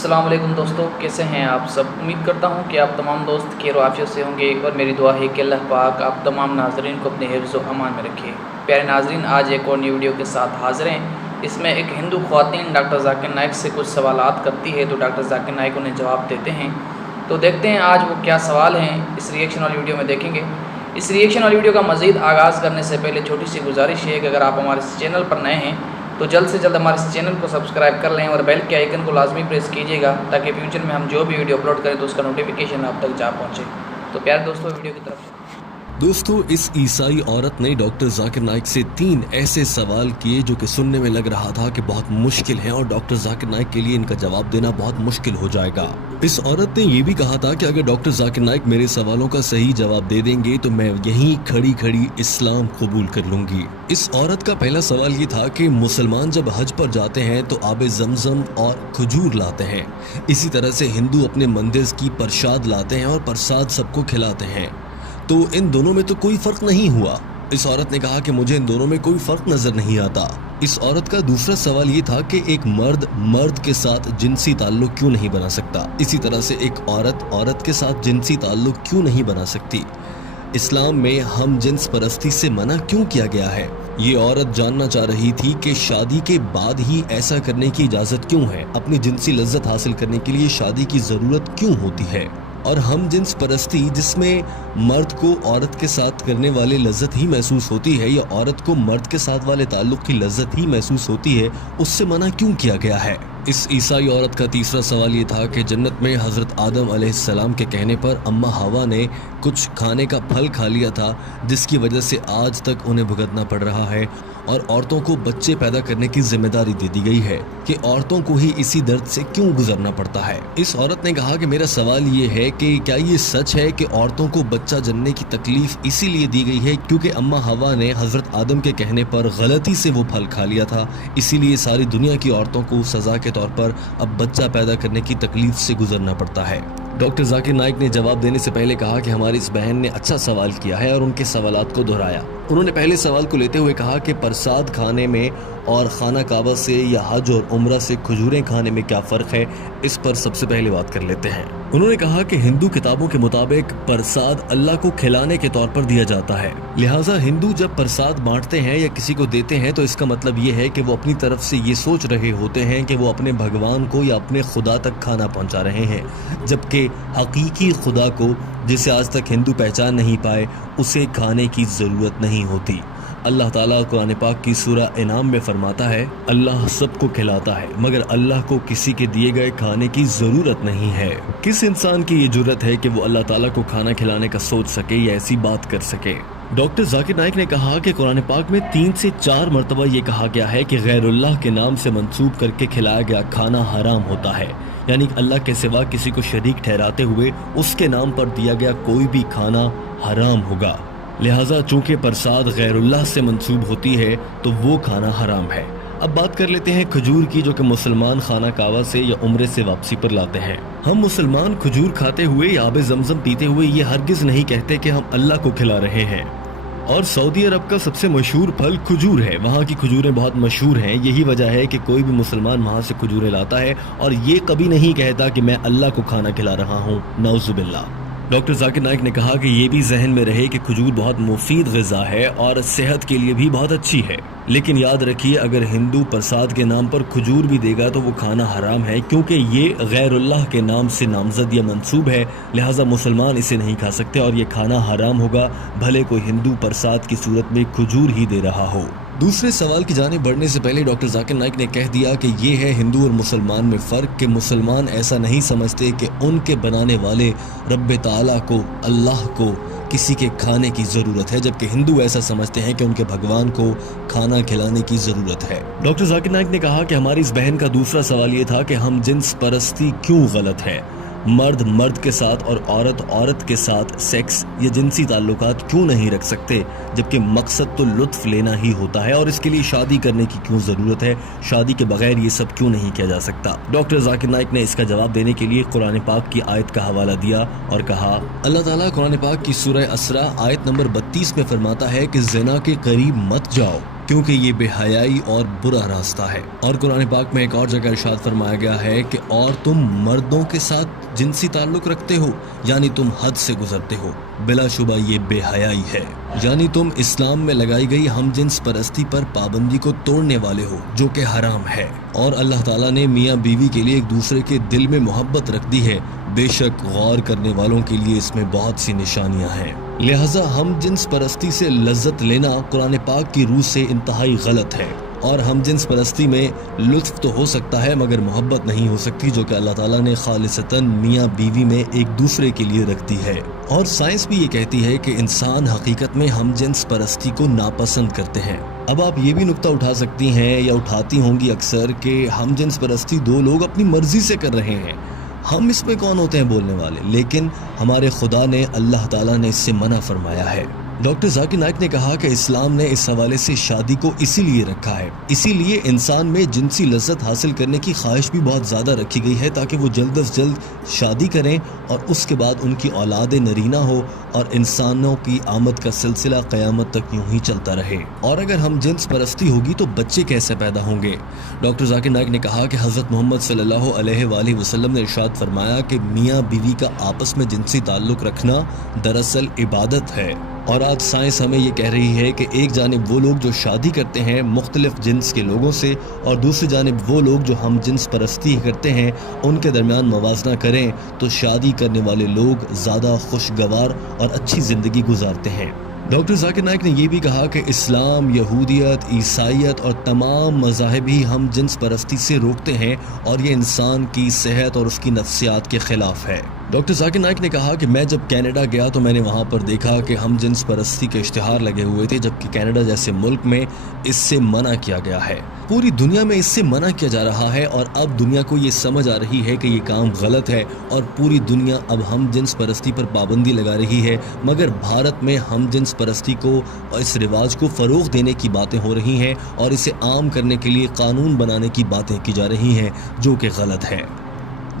السلام علیکم دوستو، کیسے ہیں آپ سب؟ امید کرتا ہوں کہ آپ تمام دوست خیر و عافیت سے ہوں گے، اور میری دعا ہے کہ اللہ پاک آپ تمام ناظرین کو اپنے حفظ و امان میں رکھے۔ پیارے ناظرین، آج ایک اور نئی ویڈیو کے ساتھ حاضر ہیں۔ اس میں ایک ہندو خواتین ڈاکٹر ذاکر نائک سے کچھ سوالات کرتی ہے تو ڈاکٹر ذاکر نائک انہیں جواب دیتے ہیں۔ تو دیکھتے ہیں آج وہ کیا سوال ہیں، اس ریئیکشن والی ویڈیو میں دیکھیں گے۔ اس ریئیکشن والی ویڈیو کا مزید آغاز کرنے سے پہلے چھوٹی سی گزارش ہے کہ اگر آپ ہمارے اس چینل پر نئے ہیں تو جلد سے جلد ہمارے اس چینل کو سبسکرائب کر لیں اور بیل کے آئیکن کو لازمی پریس کیجیے گا تاکہ فیوچر میں ہم جو بھی ویڈیو اپلوڈ کریں تو اس کا نوٹیفیکیشن آپ تک جا پہنچے۔ تو پیارے دوستو، ویڈیو کی طرف دوستو، اس عیسائی عورت نے ڈاکٹر ذاکر نائک سے 3 ایسے سوال کیے جو کہ سننے میں لگ رہا تھا کہ بہت مشکل ہیں اور ڈاکٹر ذاکر نائک کے لیے ان کا جواب دینا بہت مشکل ہو جائے گا۔ اس عورت نے یہ بھی کہا تھا کہ اگر ڈاکٹر ذاکر نائک میرے سوالوں کا صحیح جواب دے دیں گے تو میں یہیں کھڑی کھڑی اسلام قبول کر لوں گی۔ اس عورت کا پہلا سوال یہ تھا کہ مسلمان جب حج پر جاتے ہیں تو آب زمزم اور کھجور لاتے ہیں، اسی طرح سے ہندو اپنے مندر کی پرساد لاتے ہیں اور پرساد سب کو کھلاتے ہیں، تو ان دونوں میں تو کوئی فرق نہیں ہوا۔ اس عورت نے کہا کہ مجھے ان دونوں میں کوئی فرق نظر نہیں آتا۔ اس عورت کا دوسرا سوال یہ تھا کہ ایک مرد کے ساتھ جنسی تعلق کیوں نہیں بنا سکتا، اسی طرح سے ایک عورت کے ساتھ جنسی تعلق کیوں نہیں بنا سکتی، اسلام میں ہم جنس پرستی سے منع کیوں کیا گیا ہے۔ یہ عورت جاننا چاہ رہی تھی کہ شادی کے بعد ہی ایسا کرنے کی اجازت کیوں ہے، اپنی جنسی لذت حاصل کرنے کے لیے شادی کی ضرورت کیوں ہوتی ہے، اور ہم جنس پرستی جس میں مرد کو عورت کے ساتھ کرنے والے لذت ہی محسوس ہوتی ہے یا عورت کو مرد کے ساتھ والے تعلق کی لذت ہی محسوس ہوتی ہے، اس سے منع کیوں کیا گیا ہے۔ اس عیسائی عورت کا تیسرا سوال یہ تھا کہ جنت میں حضرت آدم علیہ السلام کے کہنے پر اماں ہوا نے کچھ کھانے کا پھل کھا لیا تھا جس کی وجہ سے آج تک انہیں بھگتنا پڑ رہا ہے، اور عورتوں کو بچے پیدا کرنے کی ذمہ داری دے دی گئی ہے کہ عورتوں کو ہی اسی درد سے کیوں گزرنا پڑتا ہے۔ اس عورت نے کہا کہ میرا سوال یہ ہے کہ کیا یہ سچ ہے کہ عورتوں کو بچہ جننے کی تکلیف اسی لیے دی گئی ہے کیونکہ اماں ہوا نے حضرت آدم کے کہنے پر غلطی سے وہ پھل کھا لیا تھا، اسی لیے ساری دنیا کی عورتوں کو سزا کے طور پر اب بچہ پیدا کرنے کی تکلیف سے گزرنا پڑتا ہے۔ ڈاکٹر ذاکر نائک نے جواب دینے سے پہلے کہا کہ ہماری اس بہن نے اچھا سوال کیا ہے اور ان کے سوالات کو دہرایا۔ انہوں نے پہلے سوال کو لیتے ہوئے کہا کہ پرساد کھانے میں اور خانہ کعبہ سے یا حج اور عمرہ سے کھجوریں کھانے میں کیا فرق ہے، اس پر سب سے پہلے بات کر لیتے ہیں۔ انہوں نے کہا کہ ہندو کتابوں کے مطابق پرساد اللہ کو کھلانے کے طور پر دیا جاتا ہے، لہٰذا ہندو جب پرساد بانٹتے ہیں یا کسی کو دیتے ہیں تو اس کا مطلب یہ ہے کہ وہ اپنی طرف سے یہ سوچ رہے ہوتے ہیں کہ وہ اپنے بھگوان کو یا اپنے خدا تک کھانا پہنچا رہے ہیں، جبکہ حقیقی خدا کو جسے آج تک ہندو پہچان نہیں پائے اسے کھانے کی ضرورت نہیں ہوتی۔ اللہ تعالیٰ قرآن پاک کی سورہ انعام میں فرماتا ہے، اللہ سب کو کھلاتا ہے مگر اللہ کو کسی کے دیے گئے کھانے کی ضرورت نہیں ہے۔ کس انسان کی یہ جرت ہے کہ وہ اللہ تعالیٰ کو کھانا کھلانے کا سوچ سکے یا ایسی بات کر سکے؟ ڈاکٹر ذاکر نائک نے کہا کہ قرآن پاک میں 3 سے 4 مرتبہ یہ کہا گیا ہے کہ غیر اللہ کے نام سے منسوب کر کے کھلایا گیا کھانا حرام ہوتا ہے، یعنی اللہ کے سوا کسی کو شریک ٹھہراتے ہوئے اس کے نام پر دیا گیا کوئی بھی کھانا حرام ہوگا، لہٰذا چونکہ پرساد غیر اللہ سے منسوب ہوتی ہے تو وہ کھانا حرام ہے۔ اب بات کر لیتے ہیں کھجور کی، جو کہ مسلمان خانہ کعبہ سے یا عمرے سے واپسی پر لاتے ہیں۔ ہم مسلمان کھجور کھاتے ہوئے یا آب زمزم پیتے ہوئے یہ ہرگز نہیں کہتے کہ ہم اللہ کو کھلا رہے ہیں، اور سعودی عرب کا سب سے مشہور پھل کھجور ہے، وہاں کی کھجوریں بہت مشہور ہیں، یہی وجہ ہے کہ کوئی بھی مسلمان وہاں سے کھجوریں لاتا ہے اور یہ کبھی نہیں کہتا کہ میں اللہ کو کھانا کھلا رہا ہوں، نعوذ باللہ۔ ڈاکٹر ذاکر نائک نے کہا کہ یہ بھی ذہن میں رہے کہ کھجور بہت مفید غذا ہے اور صحت کے لیے بھی بہت اچھی ہے، لیکن یاد رکھیے اگر ہندو پرساد کے نام پر کھجور بھی دے گا تو وہ کھانا حرام ہے، کیونکہ یہ غیر اللہ کے نام سے نامزد یا منسوب ہے، لہٰذا مسلمان اسے نہیں کھا سکتے اور یہ کھانا حرام ہوگا، بھلے کوئی ہندو پرساد کی صورت میں کھجور ہی دے رہا ہو۔ دوسرے سوال کی جانب بڑھنے سے پہلے ڈاکٹر ذاکر نائک نے کہہ دیا کہ یہ ہے ہندو اور مسلمان میں فرق کہ مسلمان ایسا نہیں سمجھتے کہ ان کے بنانے والے رب تعالیٰ کو، اللہ کو کسی کے کھانے کی ضرورت ہے، جبکہ ہندو ایسا سمجھتے ہیں کہ ان کے بھگوان کو کھانا کھلانے کی ضرورت ہے۔ ڈاکٹر ذاکر نائک نے کہا کہ ہماری اس بہن کا دوسرا سوال یہ تھا کہ ہم جنس پرستی کیوں غلط ہے، مرد کے ساتھ اور عورت کے ساتھ سیکس یا جنسی تعلقات کیوں نہیں رکھ سکتے، جبکہ مقصد تو لطف لینا ہی ہوتا ہے، اور اس کے لیے شادی کرنے کی کیوں ضرورت ہے، شادی کے بغیر یہ سب کیوں نہیں کیا جا سکتا۔ ڈاکٹر ذاکر نائک نے اس کا جواب دینے کے لیے قرآن پاک کی آیت کا حوالہ دیا اور کہا، اللہ تعالیٰ قرآن پاک کی سورہ اسراء آیت نمبر 32 میں فرماتا ہے کہ زنا کے قریب مت جاؤ، کیونکہ یہ بے حیائی اور برا راستہ ہے۔ اور قرآن پاک میں ایک اور جگہ ارشاد فرمایا گیا ہے کہ اور تم مردوں کے ساتھ جنسی تعلق رکھتے ہو، یعنی تم حد سے گزرتے ہو، بلا شبہ یہ بے حیائی ہے، یعنی تم اسلام میں لگائی گئی ہم جنس پرستی پر پابندی کو توڑنے والے ہو، جو کہ حرام ہے۔ اور اللہ تعالیٰ نے میاں بیوی کے لیے ایک دوسرے کے دل میں محبت رکھ دی ہے، بے شک غور کرنے والوں کے لیے اس میں بہت سی نشانیاں ہیں۔ لہٰذا ہم جنس پرستی سے لذت لینا قرآن پاک کی روح سے انتہائی غلط ہے، اور ہم جنس پرستی میں لطف تو ہو سکتا ہے مگر محبت نہیں ہو سکتی، جو کہ اللہ تعالیٰ نے خالصتاً میاں بیوی میں ایک دوسرے کے لیے رکھ دی ہے۔ اور سائنس بھی یہ کہتی ہے کہ انسان حقیقت میں ہم جنس پرستی کو ناپسند کرتے ہیں۔ اب آپ یہ بھی نکتہ اٹھا سکتی ہیں یا اٹھاتی ہوں گی اکثر کہ ہم جنس پرستی دو لوگ اپنی مرضی سے کر رہے ہیں، ہم اس میں کون ہوتے ہیں بولنے والے، لیکن ہمارے خدا نے، اللہ تعالیٰ نے اس سے منع فرمایا ہے۔ ڈاکٹر ذاکر نائک نے کہا کہ اسلام نے اس حوالے سے شادی کو اسی لیے رکھا ہے، اسی لیے انسان میں جنسی لذت حاصل کرنے کی خواہش بھی بہت زیادہ رکھی گئی ہے تاکہ وہ جلد از جلد شادی کریں اور اس کے بعد ان کی اولاد نرینہ ہو اور انسانوں کی آمد کا سلسلہ قیامت تک یوں ہی چلتا رہے۔ اور اگر ہم جنس پرستی ہوگی تو بچے کیسے پیدا ہوں گے؟ ڈاکٹر ذاکر نائک نے کہا کہ حضرت محمد صلی اللہ علیہ وآلہ وسلم نے ارشاد فرمایا کہ میاں بیوی کا آپس میں جنسی تعلق رکھنا دراصل عبادت ہے۔ اور آج سائنس ہمیں یہ کہہ رہی ہے کہ ایک جانب وہ لوگ جو شادی کرتے ہیں مختلف جنس کے لوگوں سے، اور دوسری جانب وہ لوگ جو ہم جنس پرستی کرتے ہیں، ان کے درمیان موازنہ کریں تو شادی کرنے والے لوگ زیادہ خوشگوار اور اچھی زندگی گزارتے ہیں۔ ڈاکٹر ذاکر نائک نے یہ بھی کہا کہ اسلام، یہودیت، عیسائیت اور تمام مذاہب ہی ہم جنس پرستی سے روکتے ہیں، اور یہ انسان کی صحت اور اس کی نفسیات کے خلاف ہے۔ ڈاکٹر ذاکر نائک نے کہا کہ میں جب کینیڈا گیا تو میں نے وہاں پر دیکھا کہ ہم جنس پرستی کے اشتہار لگے ہوئے تھے، جبکہ کینیڈا جیسے ملک میں اس سے منع کیا گیا ہے۔ پوری دنیا میں اس سے منع کیا جا رہا ہے، اور اب دنیا کو یہ سمجھ آ رہی ہے کہ یہ کام غلط ہے، اور پوری دنیا اب ہم جنس پرستی پر پابندی لگا رہی ہے، مگر بھارت میں ہم جنس پرستی کو اور اس رواج کو فروغ دینے کی باتیں ہو رہی ہیں، اور اسے عام کرنے کے لیے قانون بنانے کی باتیں کی جا رہی ہیں، جو کہ غلط ہے۔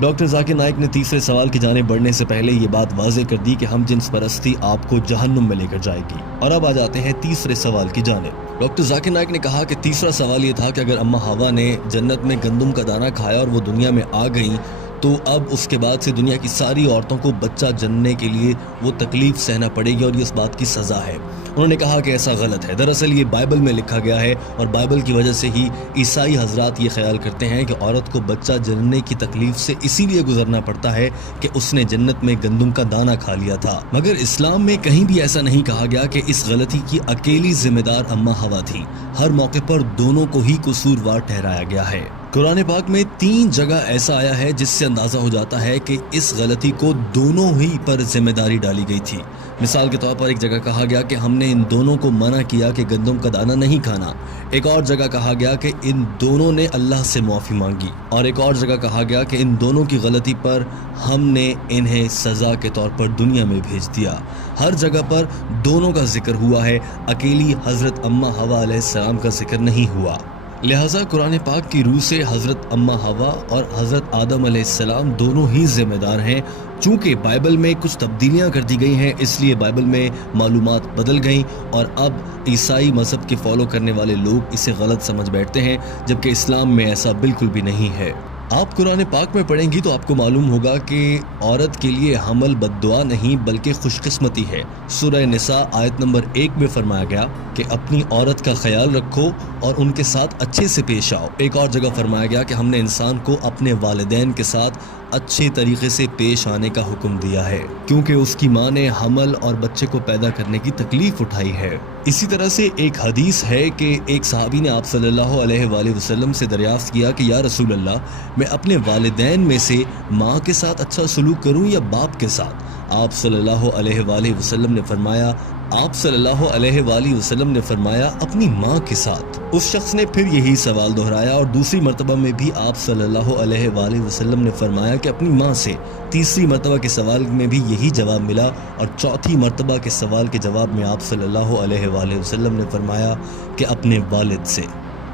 ڈاکٹر ذاکر نائک نے تیسرے سوال کی جانب بڑھنے سے پہلے یہ بات واضح کر دی کہ ہم جنس پرستی آپ کو جہنم میں لے کر جائے گی۔ اور اب آ جاتے ہیں تیسرے سوال کی جانب۔ ڈاکٹر ذاکر نائک نے کہا کہ تیسرا سوال یہ تھا کہ اگر اماں ہوا نے جنت میں گندم کا دانہ کھایا اور وہ دنیا میں آ گئیں تو اب اس کے بعد سے دنیا کی ساری عورتوں کو بچہ جننے کے لیے وہ تکلیف سہنا پڑے گی اور یہ اس بات کی سزا ہے۔ انہوں نے کہا کہ ایسا غلط ہے، دراصل یہ بائبل میں لکھا گیا ہے، اور بائبل کی وجہ سے ہی عیسائی حضرات یہ خیال کرتے ہیں کہ عورت کو بچہ جننے کی تکلیف سے اسی لیے گزرنا پڑتا ہے کہ اس نے جنت میں گندم کا دانہ کھا لیا تھا، مگر اسلام میں کہیں بھی ایسا نہیں کہا گیا کہ اس غلطی کی اکیلی ذمہ دار اماں ہوا تھی۔ ہر موقع پر دونوں کو ہی قصوروار ٹھہرایا گیا ہے۔ قرآن پاک میں 3 جگہ ایسا آیا ہے جس سے اندازہ ہو جاتا ہے کہ اس غلطی کو دونوں ہی پر ذمہ داری ڈالی گئی تھی۔ مثال کے طور پر ایک جگہ کہا گیا کہ ہم نے ان دونوں کو منع کیا کہ گندم کا دانہ نہیں کھانا، ایک اور جگہ کہا گیا کہ ان دونوں نے اللہ سے معافی مانگی، اور ایک اور جگہ کہا گیا کہ ان دونوں کی غلطی پر ہم نے انہیں سزا کے طور پر دنیا میں بھیج دیا۔ ہر جگہ پر دونوں کا ذکر ہوا ہے، اکیلی حضرت اماں حوا علیہ السلام کا ذکر نہیں ہوا۔ لہٰذا قرآن پاک کی روح سے حضرت اماں حوا اور حضرت آدم علیہ السلام دونوں ہی ذمہ دار ہیں۔ چونکہ بائبل میں کچھ تبدیلیاں کر دی گئی ہیں، اس لیے بائبل میں معلومات بدل گئیں، اور اب عیسائی مذہب کے فالو کرنے والے لوگ اسے غلط سمجھ بیٹھتے ہیں، جبکہ اسلام میں ایسا بالکل بھی نہیں ہے۔ آپ قرآن پاک میں پڑھیں گی تو آپ کو معلوم ہوگا کہ عورت کے لیے حمل بد دعا نہیں بلکہ خوش قسمتی ہے۔ سورہ نساء آیت نمبر 1 میں فرمایا گیا کہ اپنی عورت کا خیال رکھو اور ان کے ساتھ اچھے سے پیش آؤ۔ ایک اور جگہ فرمایا گیا کہ ہم نے انسان کو اپنے والدین کے ساتھ اچھے طریقے سے پیش آنے کا حکم دیا ہے، کیونکہ اس کی ماں نے حمل اور بچے کو پیدا کرنے کی تکلیف اٹھائی ہے۔ اسی طرح سے ایک حدیث ہے کہ ایک صحابی نے آپ صلی اللہ علیہ وآلہ وسلم سے دریافت کیا کہ یا رسول اللہ، میں اپنے والدین میں سے ماں کے ساتھ اچھا سلوک کروں یا باپ کے ساتھ؟ آپ صلی اللہ علیہ وآلہ وسلم نے فرمایا اپنی ماں کے ساتھ۔ اس شخص نے پھر یہی سوال دہرایا اور دوسری مرتبہ میں بھی آپ صلی اللہ علیہ وآلہ وسلم نے فرمایا کہ اپنی ماں سے۔ تیسری مرتبہ کے سوال میں بھی یہی جواب ملا، اور چوتھی مرتبہ کے سوال کے جواب میں آپ صلی اللہ علیہ وآلہ وسلم نے فرمایا کہ اپنے والد سے۔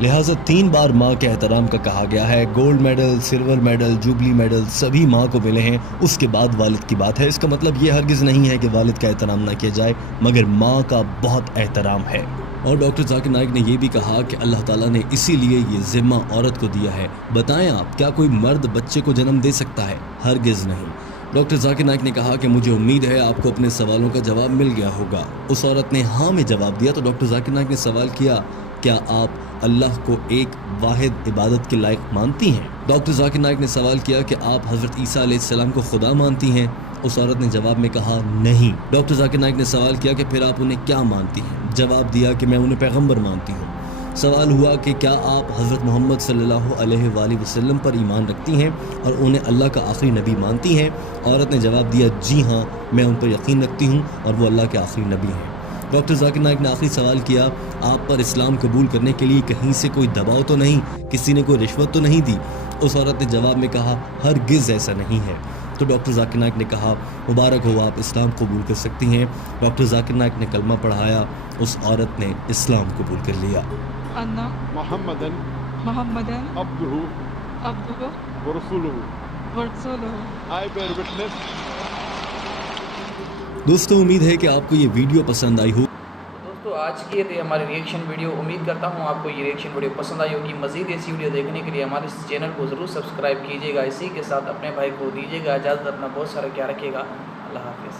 لہٰذا 3 بار ماں کے احترام کا کہا گیا ہے۔ Gold medal, silver medal, jubilee medal سبھی ماں کو ملے ہیں، اس کے بعد والد کی بات ہے۔ اس کا مطلب یہ ہرگز نہیں ہے کہ والد کا احترام نہ کیا جائے، مگر ماں کا بہت احترام ہے۔ اور ڈاکٹر ذاکر نائک نے یہ بھی کہا کہ اللہ تعالیٰ نے اسی لیے یہ ذمہ عورت کو دیا ہے. بتائیں آپ کیا کوئی مرد بچے کو جنم دے سکتا ہے؟ ہرگز نہیں. ڈاکٹر ذاکر نائک نے کہا کہ مجھے امید ہے آپ کو اپنے سوالوں کا جواب مل گیا ہوگا. اس عورت نے ہاں میں جواب دیا. تو ڈاکٹر ذاکر نائک نے سوال کیا کیا آپ اللہ کو ایک واحد عبادت کے لائق مانتی ہیں؟ ڈاکٹر ذاکر نائک نے سوال کیا کہ آپ حضرت عیسیٰ علیہ السلام کو خدا مانتی ہیں؟ اس عورت نے جواب میں کہا نہیں. ڈاکٹر ذاکر نائک نے سوال کیا کہ پھر آپ انہیں کیا مانتی ہیں؟ جواب دیا کہ میں انہیں پیغمبر مانتی ہوں. سوال ہوا کہ کیا آپ حضرت محمد صلی اللہ علیہ وآلہ وسلم پر ایمان رکھتی ہیں اور انہیں اللہ کا آخری نبی مانتی ہیں؟ عورت نے جواب دیا جی ہاں میں ان پر یقین رکھتی ہوں اور وہ اللہ کے آخری نبی ہیں. ڈاکٹر ذاکر نائک نے آخری سوال کیا آپ پر اسلام قبول کرنے کے لیے کہیں سے کوئی دباؤ تو نہیں، کسی نے کوئی رشوت تو نہیں دی؟ اس عورت نے جواب میں کہا ہرگز ایسا نہیں ہے. تو ڈاکٹر ذاکر نائک نے کہا مبارک ہو آپ اسلام قبول کر سکتی ہیں. ڈاکٹر ذاکر نائک نے کلمہ پڑھایا. اس عورت نے اسلام قبول کر لیا. انا محمدن عبدہ ورسولہ. ورسولہ. I bear witness. دوستوں امید ہے کہ آپ کو یہ ویڈیو پسند آئی ہو. دوستو آج کی تھے ہماری ریئیکشن ویڈیو. امید کرتا ہوں آپ کو یہ ریئیکشن ویڈیو پسند آئی ہوگی. مزید ایسی ویڈیو دیکھنے کے لیے ہمارے اس چینل کو ضرور سبسکرائب کیجیے گا. اسی کے ساتھ اپنے بھائی کو دیجیے گا اجازت. اپنا بہت سارا خیال رکھیے گا. اللہ حافظ.